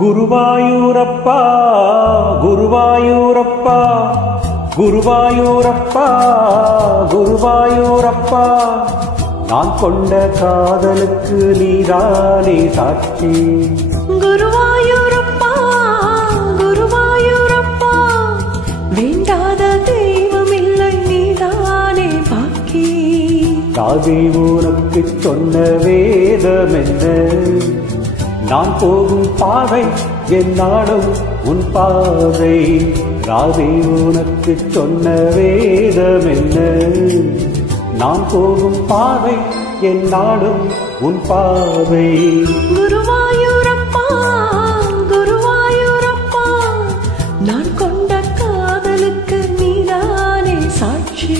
குருவாயூரப்பா குருவாயூரப்பா குருவாயூரப்பா குருவாயூரப்பா நான் கொண்ட காதலுக்கு நீதானே சாட்சி. குருவாயூரப்பா குருவாயூரப்பா வேண்டாத தெய்வம் இல்லை நீதானே பாக்கி. தாதி உனக்கு சொன்ன வேதம் என்ன, நான் போகும் பாதை என்னாலும் உன் பாதை. ராதே உனக்கு சொன்ன வேதம் என்ன, நான் போகும் பாதை என்னாலும் உன் பாதை. குருவாயூரப்பா குருவாயூரப்பா நான் கொண்ட காதலுக்கு நீதானே சாட்சி.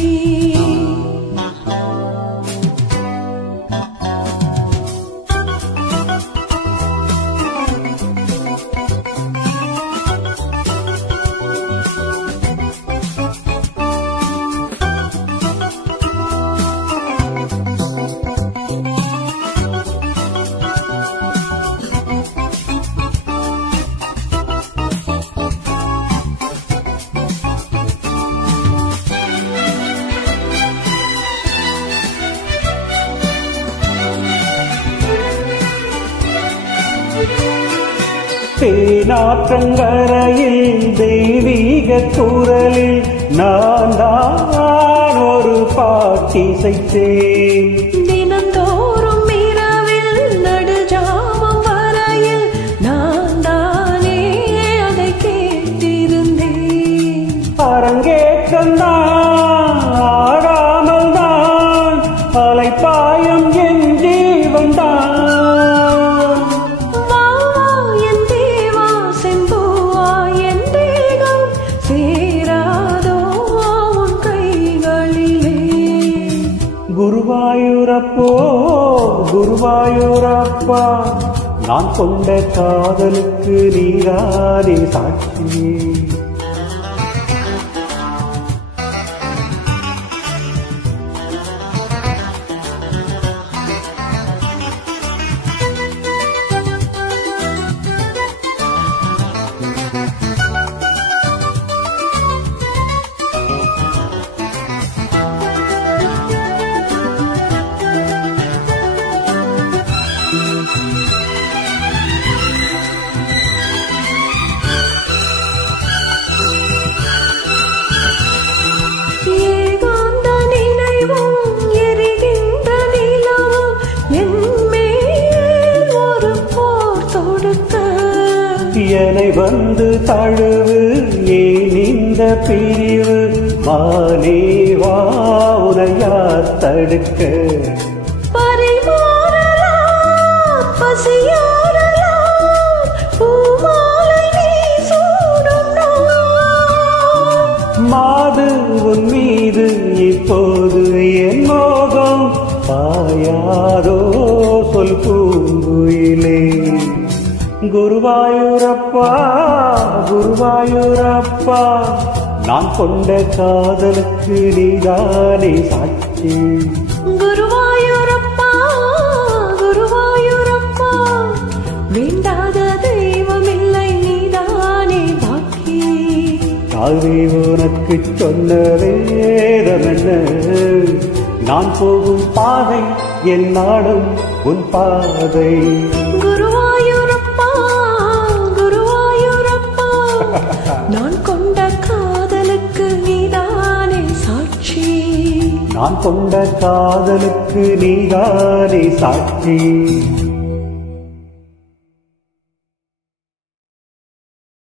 தேனாற்றங்கரையில் தெய்வீக குரலில் நான் தான் ஒரு பாட்டிசைத்தேன். தினந்தோறும் இரவில் நடுஜாமம் வரையில் நான் தானே அதை கேட்டிருந்தேன். அரங்கேற்றம் தான் ஆடாமல் தான் அலைப்பாயம் என் ஜீவன் தான். குருவாயூரப்போ குருவாயூரப்பா நான் கொண்ட காதலுக்கு நீதானே சாட்சி. என்னை வந்து தழுவு ஏன் இந்த பிரிவு, மானே வா உனையார் தடுக்க. மாது உன் மீது இப்போது என் மோகம் பாயாதோ சொல் பூங்குயிலே. குருவாயூரப்பா குருவாயூரப்பா நான் கொண்ட காதலுக்கு நீதானே சாட்சி. குருவாயூரப்பா குருவாயூரப்பா வேண்டாத தெய்வம் இல்லை நீதானே பாக்கி. தாதி உனக்கு சொன்ன வேதம் என்ன, நான் போகும் பாதை என்னாலும் உன் பாதை. நான் கொண்ட காதலுக்கு நீதானே சாட்சி. நான் கொண்ட காதலுக்கு நீதானே சாட்சி.